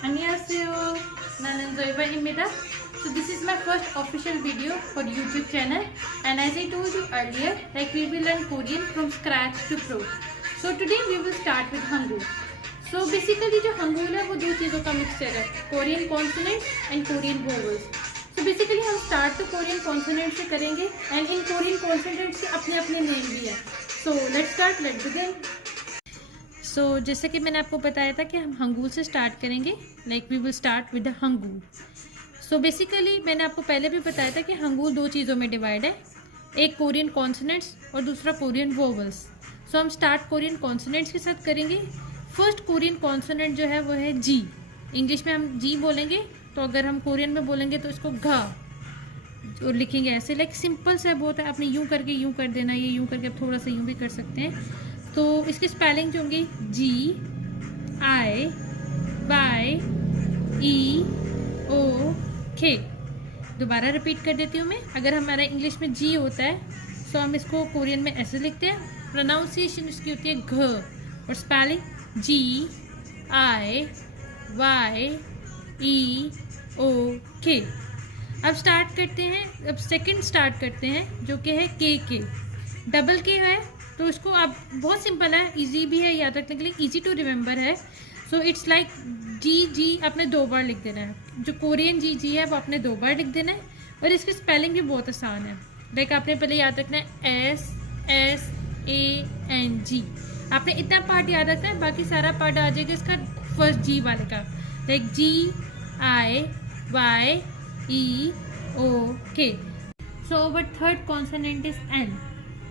안녕하세요. 나는 조이바입니다. So this is my first official video for YouTube channel, and as I told you earlier, like we will learn Korean from scratch to pro. So today we will start with Hangul. So basically जो Hangul है वो दो चीज़ों का mixture है, Korean consonants and Korean vowels. So basically हम start तो Korean consonant से करेंगे, and in Korean consonants के अपने अपने नेम भी है. So let's begin. सो जैसे कि मैंने आपको बताया था कि हम हंगूल से स्टार्ट करेंगे, like we will start with the Hangul. So basically मैंने आपको पहले भी बताया था कि हंगूल दो चीज़ों में डिवाइड है, एक कोरियन कॉन्सोनेंट्स और दूसरा कोरियन वोवल्स. सो हम स्टार्ट कोरियन कॉन्सोनेंट्स के साथ करेंगे. फर्स्ट कोरियन कॉन्सोनेंट जो है वो है जी. इंग्लिश में हम जी बोलेंगे, तो अगर हम कोरियन में बोलेंगे तो इसको घा और लिखेंगे ऐसे, लाइक सिंपल सा बहुत है. आपने यूँ करके यूँ कर देना, ये यूँ करके आप थोड़ा सा यूँ भी कर सकते हैं. तो इसकी स्पेलिंग जो होंगी जी आई वाई ई ओ के. दोबारा रिपीट कर देती हूँ मैं. अगर हमारा इंग्लिश में जी होता है तो हम इसको कोरियन में ऐसे लिखते हैं. प्रोनाउंसिएशन इसकी होती है घ, और स्पेलिंग जी आई वाई ई ओ के. अब स्टार्ट करते हैं, अब सेकंड स्टार्ट करते हैं जो कि है के. डबल के है तो इसको आप बहुत सिंपल है, इजी भी है याद रखने के लिए, इजी टू रिमेंबर है. सो इट्स लाइक जी आपने दो बार लिख देना है. जो कोरियन जी है वो आपने दो बार लिख देना है, और इसकी स्पेलिंग भी बहुत आसान है. लाइक आपने पहले याद रखना है SSANG. आपने इतना पार्ट याद रखना है, बाकी सारा पार्ट आ जाएगा इसका फर्स्ट जी वाले का, like GIYEOK. So our third consonant is an.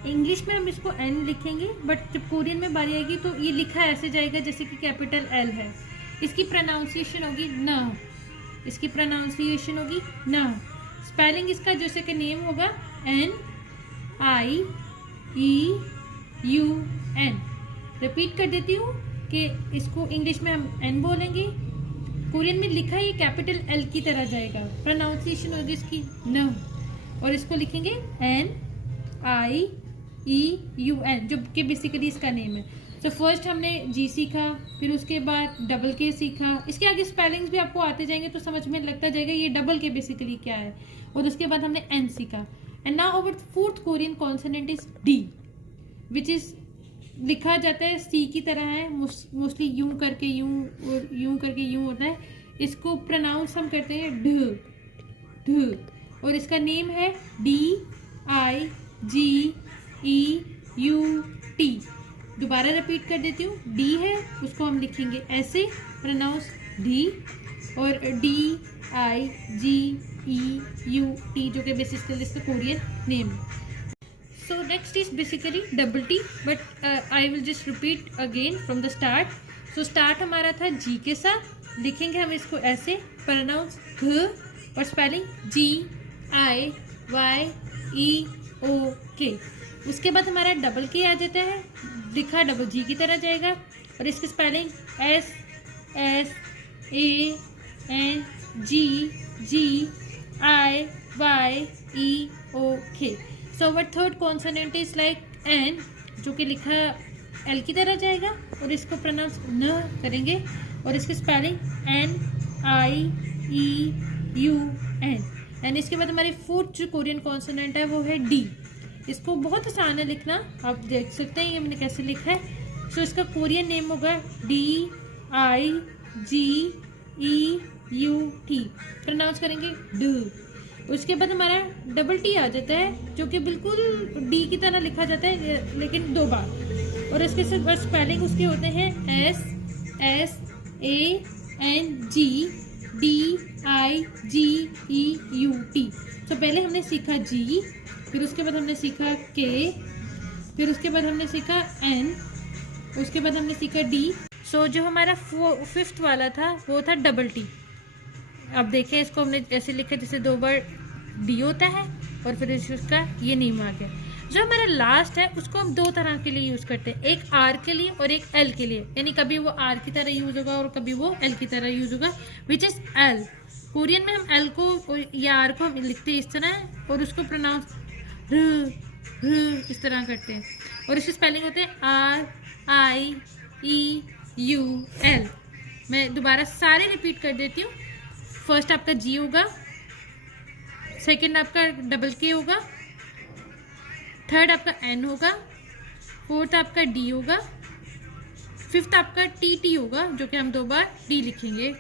English में हम इसको एन लिखेंगे, बट जब कोरियन में बारी आएगी तो ये लिखा ऐसे जाएगा जैसे कि कैपिटल एल है. इसकी प्रोनाउंसिएशन होगी न. इसकी प्रोनाउंसिएशन होगी न. स्पेलिंग इसका जैसे कि नेम होगा NIEUN. रिपीट कर देती हूँ कि इसको इंग्लिश में हम एन बोलेंगे, कोरियन में लिखा ये कैपिटल एल की तरह जाएगा. प्रोनाउंसिएशन होगी इसकी न, और इसको लिखेंगे NIEUN, जो कि बेसिकली इसका नेम है. तो फर्स्ट हमने जी सीखा, फिर उसके बाद डबल के सीखा. इसके आगे स्पेलिंग्स भी आपको आते जाएंगे तो समझ में लगता जाएगा ये डबल के बेसिकली क्या है. और उसके बाद हमने एन सीखा. And now our fourth Korean consonant is D, which is लिखा जाता है सी की तरह है, मोस्टली यूं करके यूं और यूं करके यूं होता है. इसको प्रोनाउंस हम करते हैं ढ, और इसका नेम है DIGEUT. दोबारा रिपीट कर देती हूँ. डी है उसको हम लिखेंगे ऐसे, प्रोनाउंस डी, और DIGEUT जो कि बेसिकली इसका कोरियन नेम है. So next is basically double T, but I will just repeat again from the start. So start हमारा था जी के साथ, लिखेंगे हम इसको ऐसे, प्रोनाउंस घ, और स्पेलिंग GIYEOK. उसके बाद हमारा डबल के आ जाता है, लिखा डबल जी की तरह जाएगा, और इसकी spelling SSANGGIYEOK. So our third consonant is like an, जो कि लिखा एल की तरह जाएगा, और इसको प्रोनाउंस न करेंगे, और इसकी स्पेलिंग NIEUN. एंड इसके बाद हमारी फोर्थ जो कोरियन कॉन्सोनेंट है वो है डी. इसको बहुत आसान है लिखना, आप देख सकते हैं ये मैंने कैसे लिखा है. सो इसका कोरियन नेम होगा DIGEUT. प्रोनाउंस करेंगे ड. उसके बाद हमारा डबल टी आ जाता है, जो कि बिल्कुल डी की तरह लिखा जाता है लेकिन दो बार, और इसके साथ स्पेलिंग उसके होते हैं SSANGDIGEUT. तो पहले हमने सीखा जी, फिर उसके बाद हमने सीखा के, फिर उसके बाद हमने सीखा एन, उसके बाद हमने सीखा डी. सो जो हमारा फिफ्थ वाला था वो था डबल टी. अब देखें इसको हमने ऐसे लिखा जैसे दो बार डी होता है, और फिर उसका ये नेम आ गया. जो हमारा लास्ट है उसको हम दो तरह के लिए यूज़ करते हैं, एक आर के लिए और एक एल के लिए. यानी कभी वो आर की तरह यूज़ होगा और कभी वो एल की तरह यूज़ होगा, विच इज़ एल. कोरियन में हम एल को या आर को हम लिखते हैं इस तरह, और उसको प्रोनाउंस इस तरह करते हैं, और इसकी स्पेलिंग होते हैं RIEUL. मैं दोबारा सारे रिपीट कर देती हूँ। फर्स्ट आपका जी होगा, सेकंड आपका डबल के होगा, थर्ड आपका एन होगा, फोर्थ आपका डी होगा, फिफ्थ आपका टी होगा जो कि हम 2 बार डी लिखेंगे,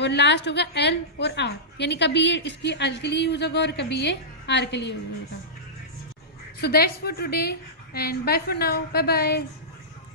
और लास्ट होगा एल और आर, यानी कभी ये इसकी एल के लिए यूज होगा और कभी ये आर के लिए यूज होगा। So that's for today and bye for now, bye bye.